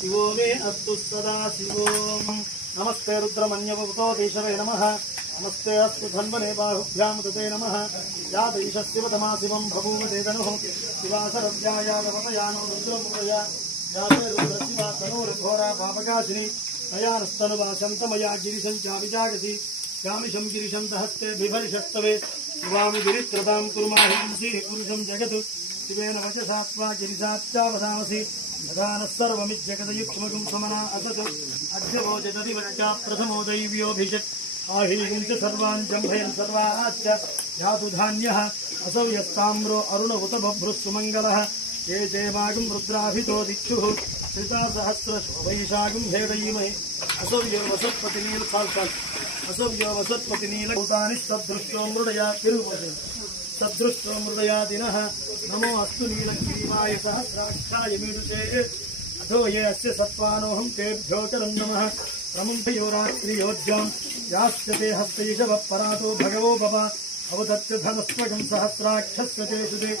शिवो मे अस्तु सदा शिवोम। नमस्ते रुद्रमन्यवतो देशवे नमः। नमस्ते अस्तु धन्वने बाहुभ्यां तते नमः। यादैशस्यवतमा शिवं बभूवते तनुः शिवासरव्यायादवतयानो रुद्रमुरया याते रुद्रशिवा तनोर्घोरा पापकाशिनी तयानस्तनुवासन्तमया गिरिशञ्चाविजागसि यामिशं गिरिशं दहस्ते बिभर्षस्तवे शिवामि गिरित्रतां कुर्माहिंसि पुरुषं जगत् शिवेन वचसा त्वा गिरिशाच्चावधामसि ददानः सर्वमिज्जगदयुक्ष्मगुं समना असत् अध्यवोचतदिवच्चा प्रथमो दैव्योऽभिषक् आहीनं च सर्वान् जम्भयन् सर्वाश्च यातु धान्यः असौ यस्ताम्रो अरुण उत बभ्रुस्सुमङ्गलः ये चेमागं रुद्राभितो दिक्षुः श्रितासहस्रशोभैषागं भेदयीमहे असौ यो वसत्पतिनीलकाल्काल् असौ यो वसत्पतिनीलभूतानि सदृष्टो मृडया तिरुपति सदृष्टो मृदया दिनः नमो अस्तु नीलग्रीवाय सहस्राक्षाय मीडुषे अथो ये अस्य सत्त्वानोऽहं तेभ्यो चरन् नमः प्रमुञ्चयो रात्रियोज्यां यास्यते हस्तैषवः परातो भगवो भव अवदत्य धनस्वगं सहस्राक्षस्य चेषुते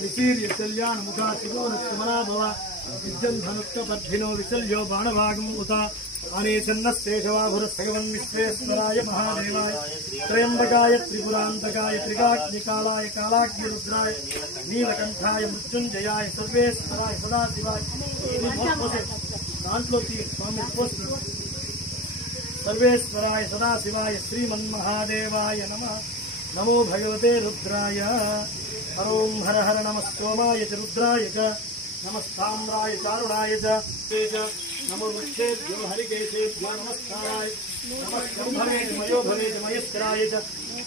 निशीर्यशल्यान्मुखा शिवो नक्षमना भव विद्यन् धनुक्तपद्भिनो विशल्यो बाणभागम् उत अनेशन्नस्तेषवाभुरस्भगवन् विश्वेश्वराय महादेवाय त्र्यम्बकाय त्रिपुरान्तकाय त्रिकाग्निकालाय कालाग्निरुद्राय नीलकण्ठाय मृत्युञ्जयाय सर्वेश्वराय सदाशिवाय सर्वेश्वराय सदाशिवाय श्रीमन्महादेवाय नमः। नमो भगवते रुद्राय। हरों हर हर नमः सोमाय च रुद्राय च नमस्ताम्राय चारुणाय च नमो वृक्षेभ्यो हरिकेशेभ्यो नमस्काराय नमः शम्भवे मयो भवे मयस्कराय च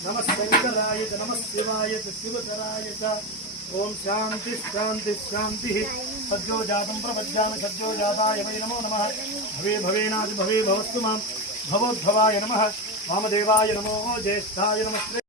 नमः शङ्कराय च नमः शिवाय च शिवकराय च। ओम शांति शांति शांति। सद्यो जातं प्रपद्यामि सद्यो जाताय वै नमो नमः। भवे भवेनादि भवे भवस्तु मां भवोद्भवाय नमः। वामदेवाय नमो ज्येष्ठाय नमस्ते।